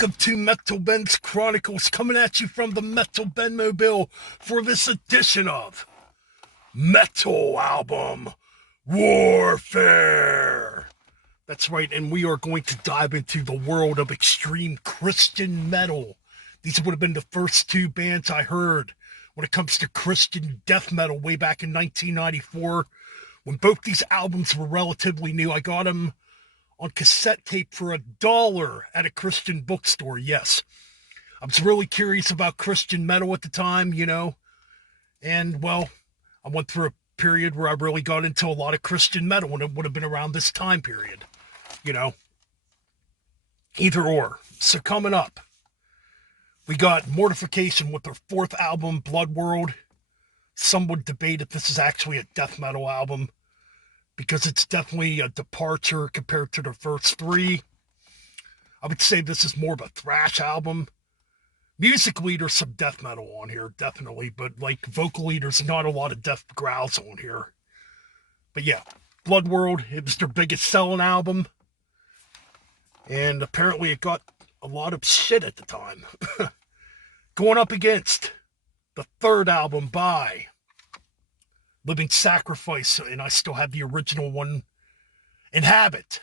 Welcome to Metal Ben's Chronicles, coming at you from the Metal Ben Mobile for this edition of Metal Album Warfare. That's right, and we are going to dive into the world of extreme Christian metal. These would have been the first two bands I heard when it comes to Christian death metal way back in 1994. When both these albums were relatively new, I got them on cassette tape for $1 at a Christian bookstore. Yes, I was really curious about Christian metal at the time, and well, I went through a period where I really got into a lot of Christian metal, and it would have been around this time period, either or. So coming up, we got Mortification with their fourth album, Bloodworld. Some would debate if this is actually a death metal album, because it's definitely a departure compared to the first three. I would say this is more of a thrash album. Musically, there's some death metal on here, definitely, but vocally, there's not a lot of death growls on here. But yeah, Bloodworld, it was their biggest selling album, and apparently it got a lot of shit at the time. Going up against the third album by Living Sacrifice, and I still have the original one, Inhabit.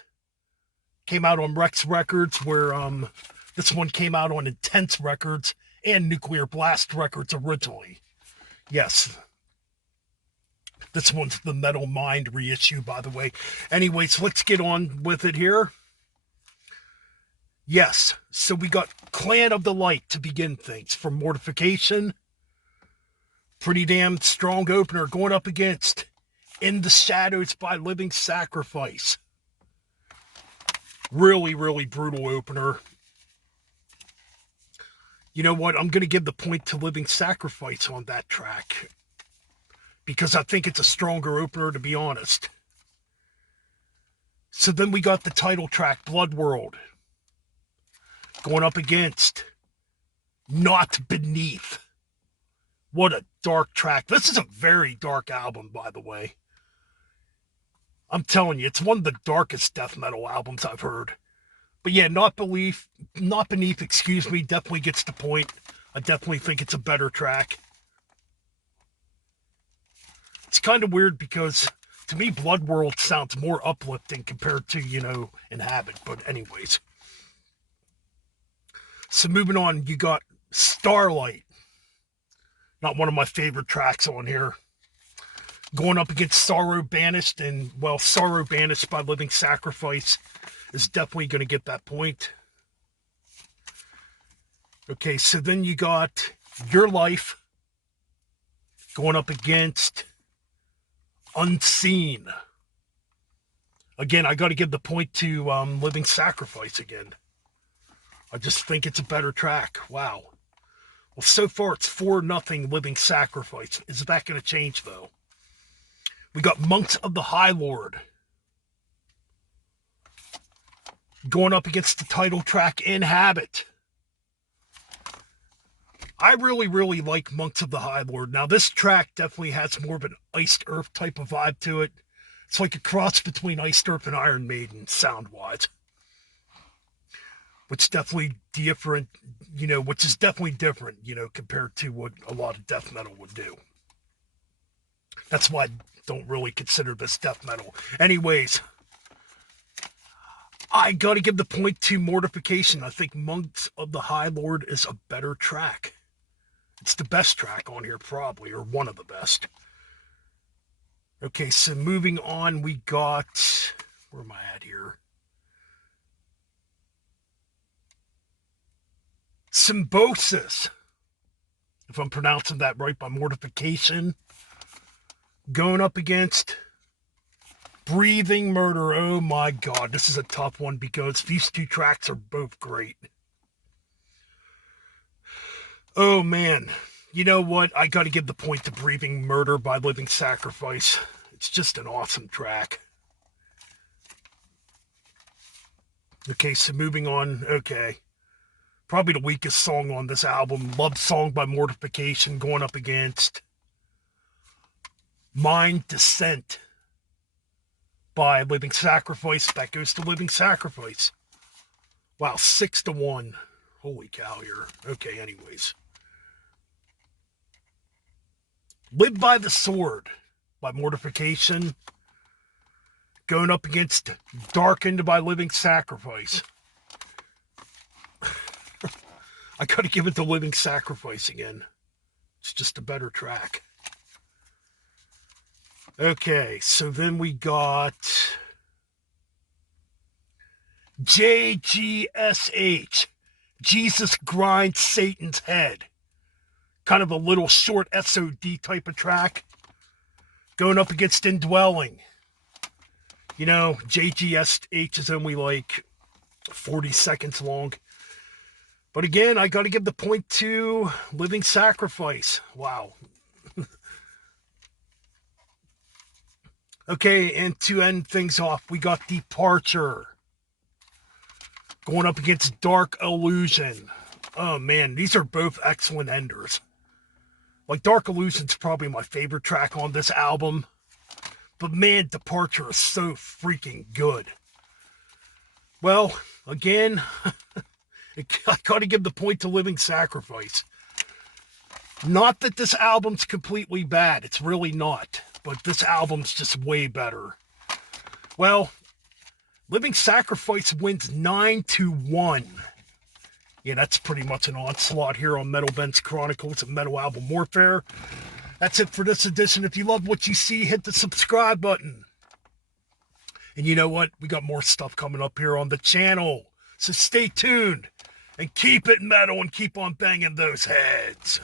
Came out on Rex Records, where this one came out on Intense Records and Nuclear Blast Records originally. Yes. This one's the Metal Mind reissue, by the way. Anyways, let's get on with it here. Yes, so we got Clan of the Light to begin things from Mortification. Pretty damn strong opener, going up against In the Shadows by Living Sacrifice. Really, really brutal opener. You know what? I'm going to give the point to Living Sacrifice on that track, because I think it's a stronger opener, to be honest. So then we got the title track, Bloodworld, going up against Not Beneath. What a dark track. This is a very dark album, by the way. I'm telling you, it's one of the darkest death metal albums I've heard. But yeah, Not Beneath, definitely gets the point. I definitely think it's a better track. It's kind of weird because, to me, Bloodworld sounds more uplifting compared to, Inhabit. But anyways. So moving on, you got Starlight. Not one of my favorite tracks on here. Going up against Sorrow Banished, and, well, Sorrow Banished by Living Sacrifice is definitely going to get that point. Okay, so then you got Your Life going up against Unseen. Again, I got to give the point to Living Sacrifice again. I just think it's a better track. Wow. Well, so far it's 4-0 Living Sacrifice. Is that going to change, though? We got Monks of the High Lord going up against the title track, Inhabit. I really, really like Monks of the High Lord. Now, this track definitely has more of an Iced Earth type of vibe to it. It's like a cross between Iced Earth and Iron Maiden, sound-wise. Which is definitely different, compared to what a lot of death metal would do. That's why I don't really consider this death metal. Anyways, I gotta give the point to Mortification. I think Monks of the High Lord is a better track. It's the best track on here, probably, or one of the best. Okay, so moving on, we got... Where am I at here? Symbiosis, if I'm pronouncing that right, by Mortification, going up against Breathing Murder. Oh my god, this is a tough one because these two tracks are both great. Oh man, you know what? I gotta give the point to Breathing Murder by Living Sacrifice. It's just an awesome track. Okay, so moving on. Okay. Probably the weakest song on this album, Love Song by Mortification, going up against Mind Descent by Living Sacrifice. That goes to Living Sacrifice. Wow, 6-1. Holy cow here. Okay, anyways. Live by the Sword by Mortification. Going up against Darkened by Living Sacrifice. I gotta give it to Living Sacrifice again. It's just a better track. Okay, so then we got JGSH. Jesus Grinds Satan's Head. Kind of a little short SOD type of track. Going up against Indwelling. You know, JGSH is only like 40 seconds long. But again, I got to give the point to Living Sacrifice. Wow. Okay, and to end things off, we got Departure. Going up against Dark Illusion. Oh man, these are both excellent enders. Like, Dark Illusion's probably my favorite track on this album. But man, Departure is so freaking good. Well, again, I gotta give the point to Living Sacrifice. Not that this album's completely bad. It's really not. But this album's just way better. Well, Living Sacrifice wins 9-1. Yeah, that's pretty much an onslaught here on Metal Ben's Chronicles of Metal Album Warfare. That's it for this edition. If you love what you see, hit the subscribe button. And you know what? We got more stuff coming up here on the channel. So stay tuned and keep it metal and keep on banging those heads.